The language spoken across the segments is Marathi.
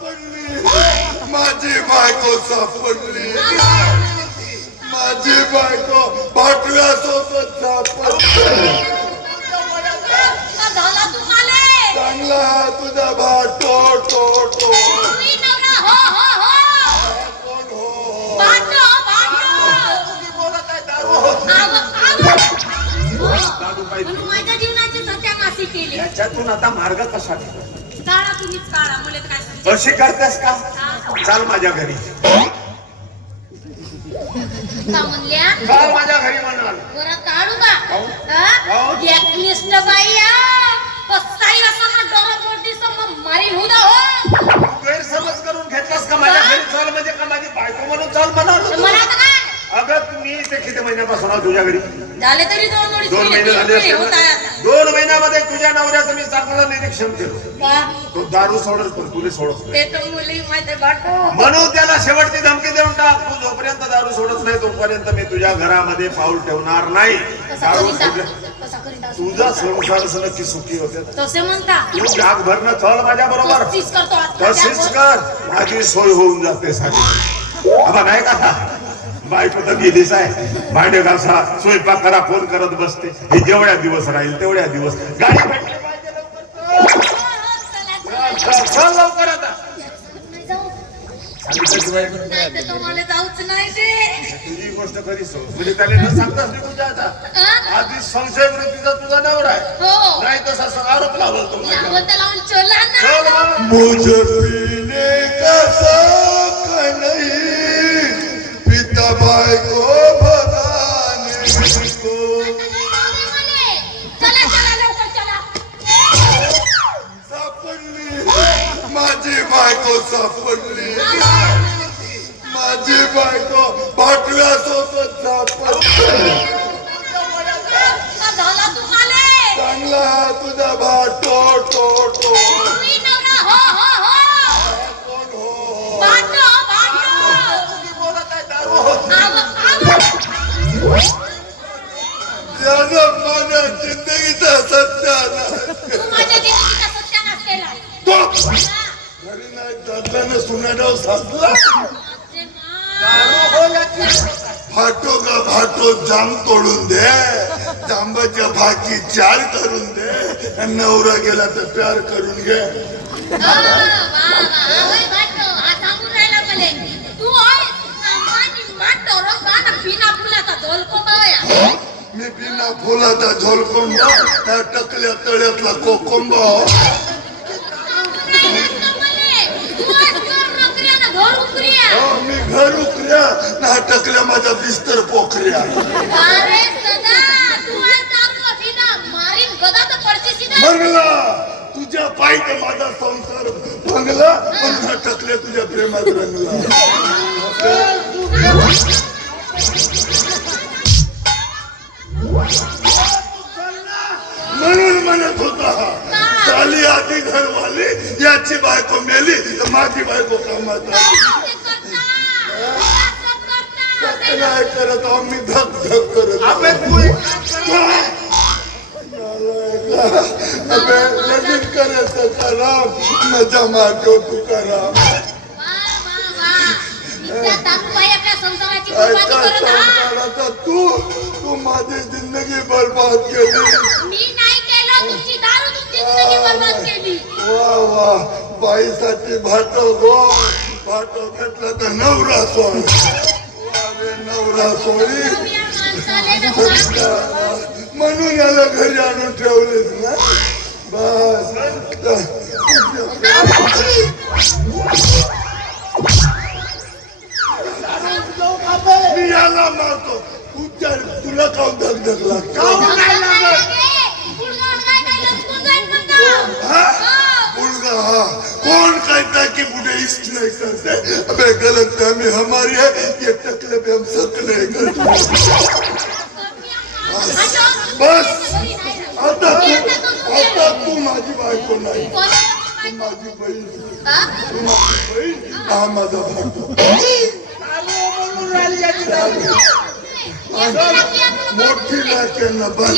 सापडली माझी बायको सापडली माझी बायको पाठव्यासोबत सापडली चांगला तुझा भाटो टो टो माझ्या जीवनाची सत्यानाशी केली याच्यातून आता मार्ग कसा काढा तुम्हीच काढा मुले काय कशी करतेस का चाल माझ्या घरी का म्हणल्या चाल माझ्या घरी म्हणाल बरं काढू का एकनिष्ठ बाई कसाई असं डोरा पोटी सम मारी हुदा हो गैरसमज करून घेतलास का माझ्या घरी चाल म्हणजे का माझी बायको म्हणून चाल म्हणाल मला आता काय अगं तुम्ही ते किती महिन्यापासून आलो तुझ्या घरी झाले तरी 2 महिने झाले असतील 2 महिन्यामध्ये तुझ्या नवऱ्याचं मी चांगलं निरीक्षण केलं तो दारू सोडत पण तुला सोडत नाही ते तर मुली माहिती बाटो म्हणून त्याला शेवटची धमकी देऊन टाक तू जोपर्यंत दारू सोडत नाही तोपर्यंत मी तुझ्या घरामध्ये पाऊल ठेवणार नाही दारू सोडलं तुझा संसार नक्की सुखी होते तसे म्हणता तू जाग भरणं चल माझ्या बरोबर तशीच कर माझी सोय होऊन जाते साधी बाबा नाही का बायको तर गेलीच आहे भांडे घासा स्वयंपाक करा फोन करत बसते हे जेवढ्या दिवस राहील तेवढ्या दिवस गाडी भेटली पाहिजे लवकर लवकर आता तुम्हाला जाऊच नाही ते तुझी गोष्ट कधी म्हणजे त्याला न सांगताच निघून जायचा आधी संशय वृत्तीचा तुझा नवरा आहे नाही तसा आरोप लावल तो मुझे पीने का शौक नहीं पिता बायको भगाने को सापडली माझी बायको सापडली माझी बायको पाठव्यासोबत सापडली चांगला तुझा भाटो टो टो माझ्या जिंदगीचा घरी नाही जातल्यानं सुनाडाव साधला फाटो का फाटो जाम तोडून दे जांबाच्या भाकी 4 करून दे नवरा गेला तर प्यार करून घे मी बिना फुलाचा झोलकोंबा त्या टकल्या तळ्यातला कोकोंबा मी घर उकऱ्या ना टकल्या माझा बिस्तर पोखऱ्या मंगला तुझ्या पायी माझा संसार भंगला पण टकल्या तुझ्या प्रेमात रंगला म्हणून म्हणत होता चाली आधी घरवाली याची बायको मेली तर माझी बायको कामात नाही करत आम्ही धक धक करत लगीन करायचं करा मजा मारतो तू करा तू माझी जिंदगी बर्बाद केली वा वा बाईसाठी भाटो गो भाटो भेटला तर नवरा सोड नवरा सोडी म्हणून याला घरी आणून ठेवलेस ना बस मी याला मारतो तुला काऊन धगधग लागतो मुलगा हा कौन कहता कि बूढ़े इश्क नहीं करते अबे गलत फहमी हमारी है ये टकले पे हम शक नहीं करते बस आता तू माझी बायको नाही तू माझी बहीण हा माझा भाटो मोठी लाट्यांना बस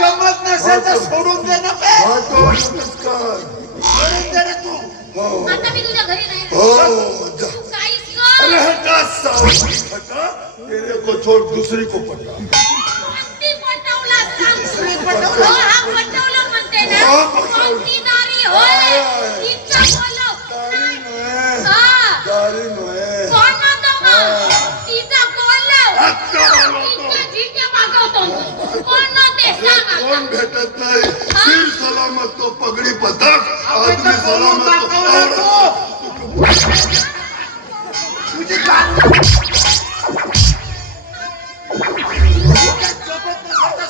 जमत नसेल तर सोडून दे ना भाटो नमस्कार सोडून दे रे तू आता मी तुझ्या घरी नाही हो राहणार. जा तू काहीच कर. अरे हटा सावली हटा तेरे को छोड़ दूसरी को पटा कोणती पटवला सांग. हो, हा पटवलं म्हणते ना. हा, पटवलं. कोणती दारी होय तिचा बोलव. दारी नोय हा. दारी नोय कोण नव्हतं मग? तिचा बोलव. आता बोलवतो. तिच्या जिथे मागवतो. कोण नव्हते सांग कोण आता. भेटत नाही फिर सलामत तो पगड़ी पतक आदमी सलामत तो तुझी बात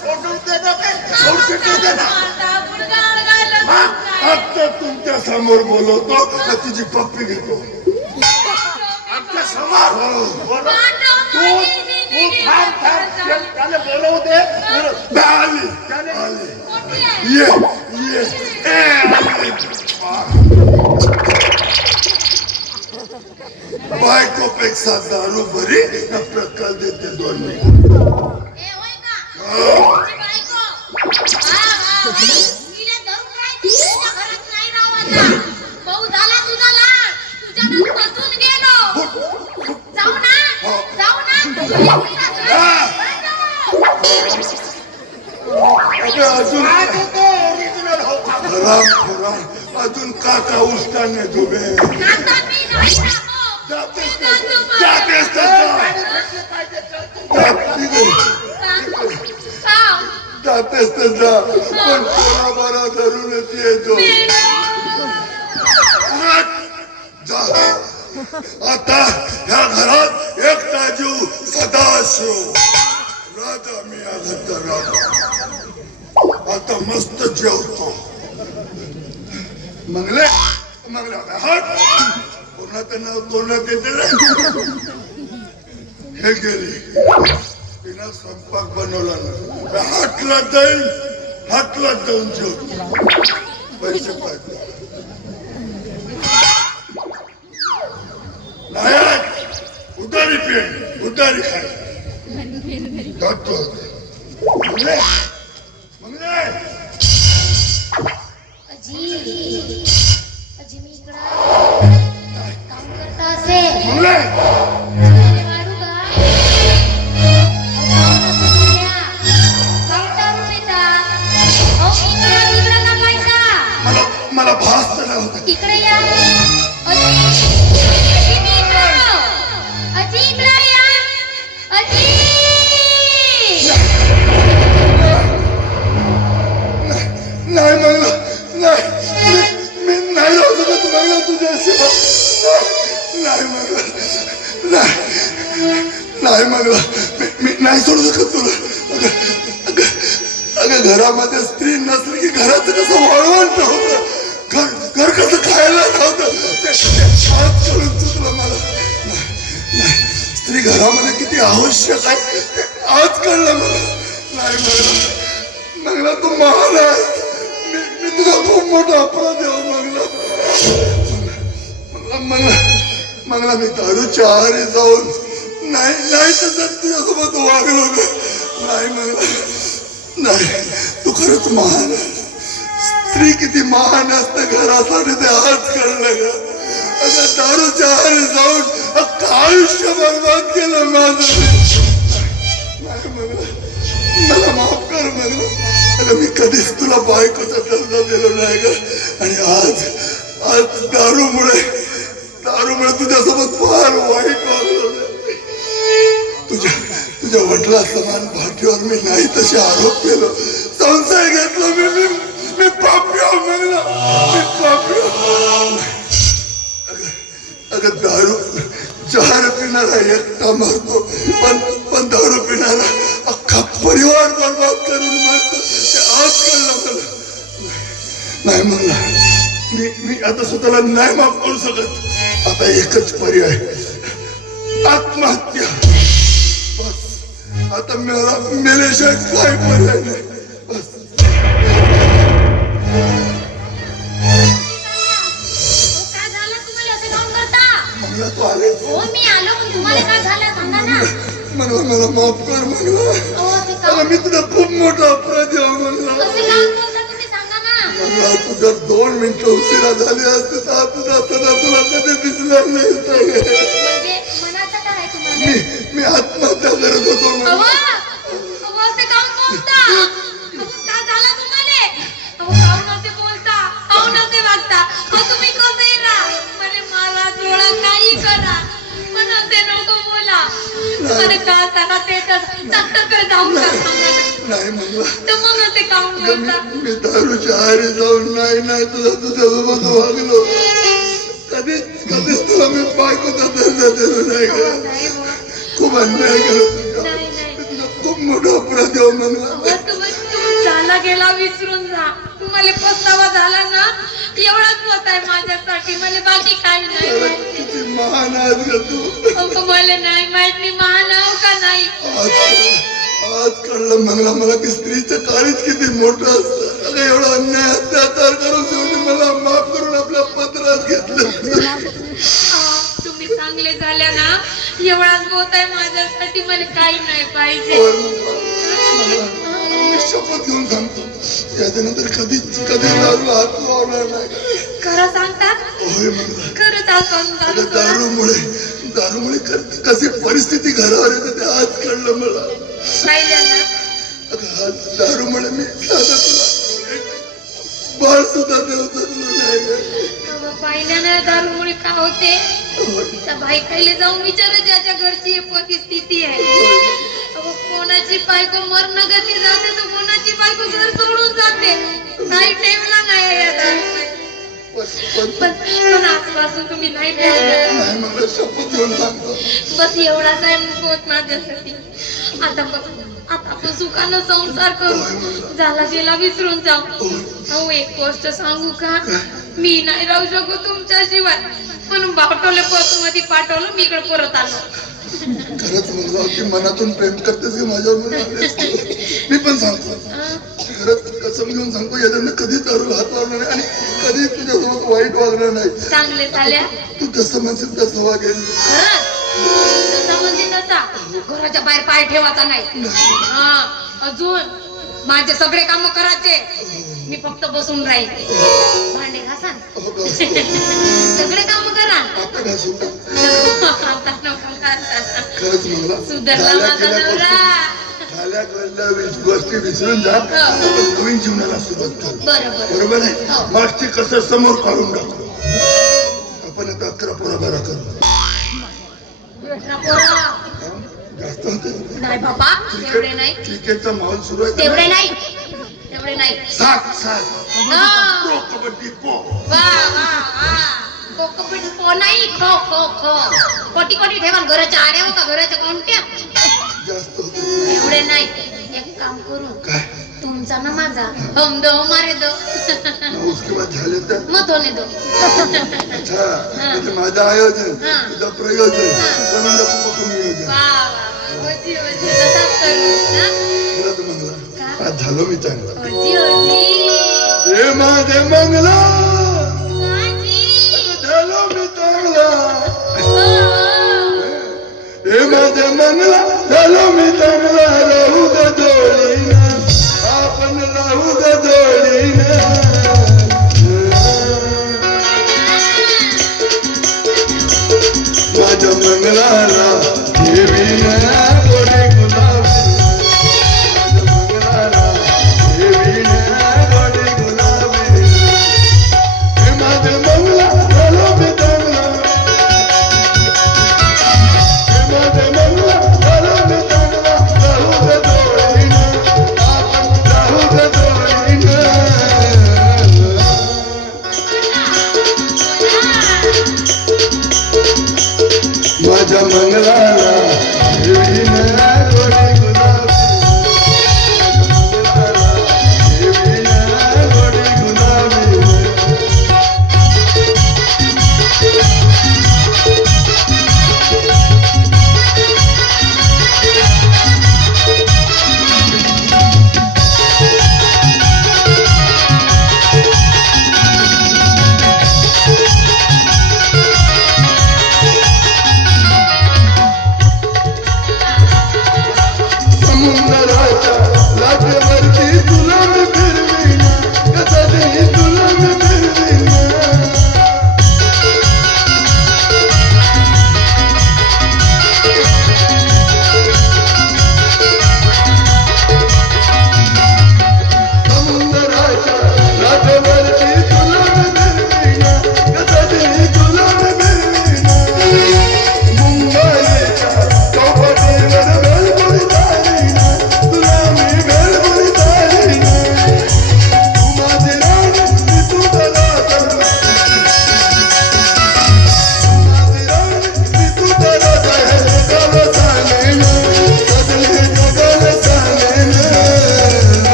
सोडून दे ना बे. सोडून दे ना. आता गुडघा अडगायला नाही. आता तुमच्या समोर बोलवतो तर तुझी पप्पी घेतो आमच्या समोर बोलव. तू थांब थांब त्याला बोलवू दे. आली त्याने आली कोणती आहे? ये आली. बायकोपेक्षा दारू बरी ना प्रकार देते दोन्ही ए, होय का? तुझी बायको. हा, हा. तिला धरून काय? तुझ्या घरात नाही राहावं आता. भाऊ झाला तुझा लाड. तुझ्याकडे बसून गेलो. जाऊ ना? जाऊ ना? अबे अजून काय देतो ओरिजिनल हो का? खराब खराब अजून काका उष्टाने धुबे आता मी नाही राहत. जातेस जा तू बरं. जातेस त्याचा गाडी भेटली पाहिजे चल तू. जातेस त्याचा पण थोडा बरा धरूनच येतो जा आता ह्या घरात एकटा जीव सदाशिव राजा मी आघात राजा आता मस्त जेवतो मंगले मंगला हट कोणाचं नाव तोंडात येते रे हे गेली तिनं स्वयंपाक बनवला ना हातला जाऊन जेवतो पैसे पाहिजे नाही उतारी पेन उतारी खाय जातो मंगले मंगले अजी मी इकडं काम करता असे मंगले वाढू का मला भास तर नव्हता इकडे या अजी मी इकडं अजी इकडं या अजी नाही मंगला नाही मी नाही राहू शकत मंगला तुझ्याशिवाय नाही मंगला नाही मंगला मी नाही सोडू शकत तुला अगं घरामध्ये स्त्री नसली की घराचं कसं वळवण होतं घर कसं खायला नव्हतं आज करून चुकलं मला नाही स्त्री घरामध्ये किती आवश्यक आहे ते आज कळलं मला नाही मंगला तू महान आहे मी तुझा खूप मोठा अपराध आहे मंगला मी दारूच्या आहारी जाऊन नाही तर तुझ्यासोबत वागलो नाही मंगला नाही तू खरंच महान आहे स्त्री किती महान असते घरासाठी ते आज कळलं ग आता दारूच्या आहारी जाऊन अख्खं आयुष्य बर्बाद केलं माझं नाही मला माफ कर मंगला अगं मी कधीच तुला बायकोचा दर्जा दिला नाही ग आणि आज दारूमुळे तुझ्यासोबत फार वाईट वागलो तुझ्या वडिला समान भाटीवर मी नाही तसे आरोप केलो संशय घेतलो मी पापी मंगला मी पापी अगं दारू चहा पिणारा एकटा मरतो पण दारू पिणारा अख्खा परिवार बर्बाद करून मरतो ते आज कळलं मला नाही म्हणला मी आता स्वतःला नाही माफ करू शकत आता एकच पर्याय आत्महत्या बस आता मला मेल्याशिवाय काय पर्याय नाही बस काय झालं तुम्हाला असे काम करता मंगला तू आले हो मी आलो पण तुम्हाला काय झालं सांगा ना मला माफ कर मंगला अहो ते काम मी तुझा खूप मोठा अपराधी आहे मंगला कसे काम करता तुम्ही सांगा ना मंगला तू जर 2 मिनिटं उशिरा झाली असते तर तुझा आता येतात डॉक्टरकडे जाऊन का सांगा ना. नाही मंगला तर मग ते काम करता. मी दारूच्या आहारी जाऊन नाही तुझ्यासोबत वागलो. कधीच तुला मी बायकोचा दर्जा दिलो नाही ग. नाही हो. खूप अन्याय केला तुझ्या. नाही नाही तुला खूप मोठा अपराध आहे मंगला. अहो, तुम्ही झाला गेला विसरून जा. तुम्हाला पस्तावा झाला ना एवढाच होत आहे माझ्यासाठी. मला बाकी काही नाही अरे, माहिती. किती महान आहेस ग तू. अहो, मला नाही माहित मी महान आहो का नाही. आज कळलं मंगला मला की स्त्रीचं काळीच किती मोठं असतं. अगं एवढा अन्याय अत्याचार करून शेवटी मला माफ करून आपल्या पत्रात घेतलं. तुम्ही चांगले झाल्या ना एवढाच होत आहे माझ्यासाठी. मला काही नाही पाहिजे. होय मंगला. मी शपथ घेऊन सांगतो याच्यानंतर कधीच दारू हात लावणार नाही. खरं सांगतात. होय मंगला. खरंच असं अगं दारूमुळे कशी परिस्थिती घरावर येते ते आज कळलं मला. पाहिलं ना. अगं आज दारूमुळे मी साधं तुला एक बाळ सुद्धा देऊ शकलो नाही ग. बाबा, पाहिलं ना दारूमुळे का होते. त्या बायकाईला जाऊन विचार ज्याच्या घरची ही परिस्थिती आहे. अहो, कोणाची बायको मरणगती जाते तर कोणाची बायको घर सोडून जाते. काही ठेवला नाही या दारूमुळे. पण आजपासून तुम्ही नाही ठेवलं. नाही मला शपथ घेऊन सांगतो. बस एवढाच आहे होत माझ्यासाठी. आता आपण सुखानं संसार करू. झाला गेला विसरून जाऊ. अहो, एक गोष्ट सांगू का. मी नाही राहू शकू तुमच्याशिवाय. म्हणून बावटोले मध्ये पाठवलं. मी इकडे परत आलो. खरंच मंगला की मनातून प्रेम करतेस की माझ्यावर म्हणून मी पण सांगतो. खरंच कसम घेऊन सांगतो याच्यानं कधी दारू हात लावणार नाही आणि कधी तुझ्यासोबत वाईट वागणार नाही. चांगले झाल्या. तू जसं म्हणशील तसं वागेल. जसा म्हणजे तसा. घराच्या बाहेर पाय ठेवायचा नाही. हा, अजून माझे सगळे काम करायचे. मी फक्त बसून राहील. भांडे घासान. सगळे काम करा. आता घासून टाक. आता नको करता. खरंच मंगला सुधारला माझा नवरा. झाल्या गोष्टी विसरून जा. आपण नवीन जीवनाला सुरुवात करू. बरोबर. बरोबर आहे. मागची कसं समोर काढून टाकू. आपण आता 11 पोरा बारा करू. जास्त होते नाही बाबा तेवढे नाही. क्रिकेटचा माहोल सुरू आहे. तेवढे नाही. तेवढे नाही. सात हा. कबड्डी को वा वा वा. कबड्डी को नाही. खो खो खो. कोटी कोटी ठेवा. घराच्या आड्या होता घराच्या कोणत्या. जास्त होते. एवढे नाही. एक काम करू. काय तुमचा ना माझा हम दो हमारे दो. उसके बाद झाले तर मत होने दो. अच्छा म्हणजे माझं आयोजन तुझं प्रयोजन म्हणून नको कुठून नियोजन. वा वा वा. होती होती. तसाच करू ना. खरंच मंगला आज झालो मी चांगला. होती होती. ए माझे मंगला काजी. झालो मी चांगला. हो. ए माझे मंगला झालो मी चांगला. राहू ग जोडीनं आपण राहू ग जोडीनं. माझ्या मंगलाला देवीनं गोडे गुलाबी. माझ्या मंगलाला देवीनं गोडे गुलाबी. हे माझे मंगला झालो मी चांगला. हे माझे मंगला झालो मी चांगला. राहू ग जोडीनं आपण राहू ग जोडीनं. माझ्या मंगलाला